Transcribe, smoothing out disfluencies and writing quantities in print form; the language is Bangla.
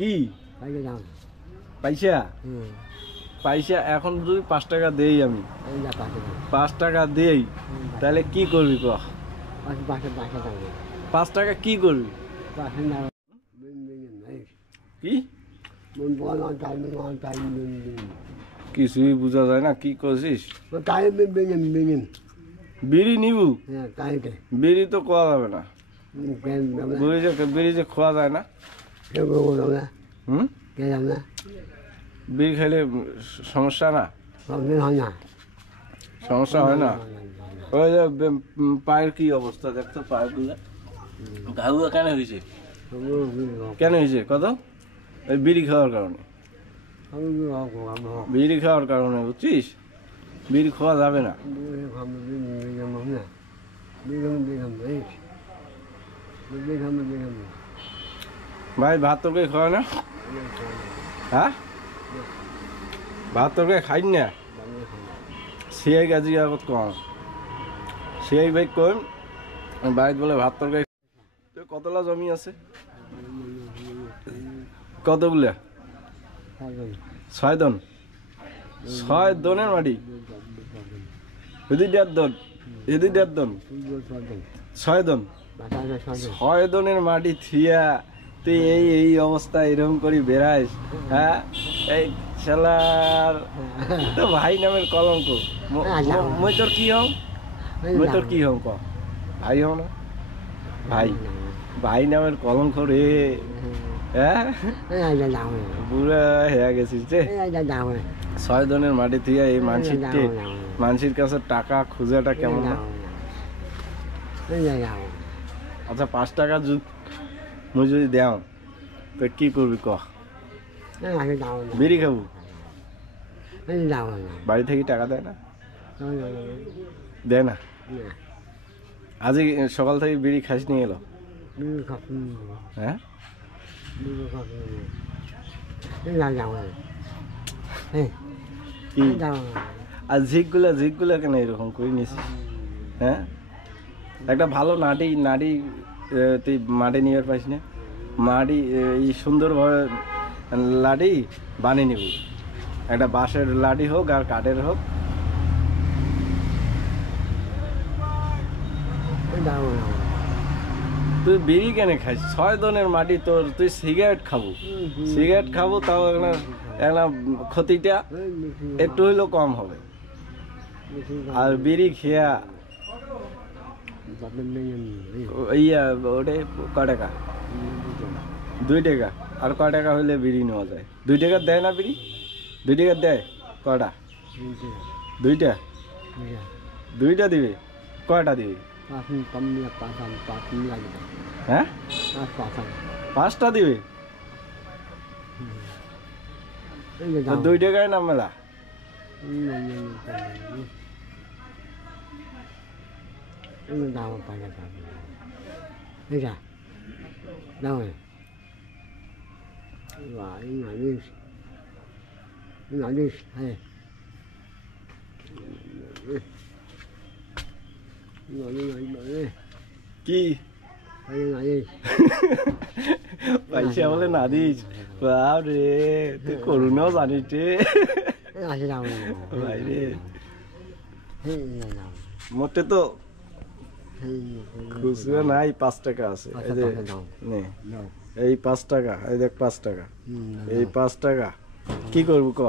কি পয়সা পয়সা এখন যদি 5 টাকা দেই আমি 5 টাকা দেই তাহলে কি করবি ক 5 টাকা কি করবি কি কিছুই বোঝা যায় না কি করছিস বিড়ি নিবু বিড়ি তো খাওয়া যাবে না বিড়ি যে খাওয়া যায় না বিড়ি খাইলে সমস্যা না সমস্যা হয় না ওই যে পায়ের কি অবস্থা দেখতো পায়ের গুলা ঘাউয়া কেন হয়েছে কেন হয়েছে কত ওই বিড়ি খাওয়ার কারণে বিড়ি খাওয়ার কারণে বুঝছিস বিড়ি খাওয়া যাবে না ভাই ভাত তরকারি খাওয়া না হ্যাঁ ভাত তরকারি খাই না সিআই গাজি আগত কম সিআই ভাই কম বাড়িতে বলে ভাত তরকারি কতলা জমি আছে কতগুলা 6 দন 6 দনের মাটি এদি 1.5 দন এদি 1.5 দন 6 দন 6 দনের মাটি থিয়া তুই এই অবস্থা এরকম করি বেড়াইস হ্যাঁ এই শালার তো ভাই নামের কলঙ্ক মই তোর কি হম মই তোর কি হম ক ভাই হম না ভাই ভাই নামের কলঙ্ক রে হ্যাঁ বুড়া হয়ে গেছিস যে 6 দনের মাটি থিয়া এই মানসির কাছে টাকা খুঁজাটা কেমন না আচ্ছা 5 টাকা মুই যদি দেও তো কি করবি ক বিড়ি খাবো বাড়ি থেকে টাকা দেয় না দেয় না আজ সকাল থেকে বিড়ি খাস নিয়ে এলো হ্যাঁ আর ঝিকগুলা কেন এরকম করে নিছিস হ্যাঁ একটা ভালো নাড়ি তুই মাটি নিয়ে পাইস না মাটি এই সুন্দরভাবে লাডি বানিয়ে নিব একটা বাঁশের লাডি হোক আর কাঠের হোক তুই বিড়ি কেন খাইস 6 দনের মাটি তোর তুই সিগারেট খাবো তাও একটা ক্ষতিটা একটু হইলেও কম হবে আর বিড়ি খেয়া ওটাই ক টাকা 2 টাকা আর ক টাকা হইলে বিড়ি নেওয়া যায় 2 টাকা দেয় না বিড়ি 2 টাকা দেয় কটা 2টা দিবে কয়টা দিবে হ্যাঁ 5টা দিবে 2 টাকায় না মেলা কি পয়সা বলে না দিস বাপরে তুই করুণাও জানিস ভাই রে মোটে তো খুচরা নাই 5 টাকা আছে এই 5 টাকা এই দেখ 5 টাকা এই 5 টাকা কি করবো ক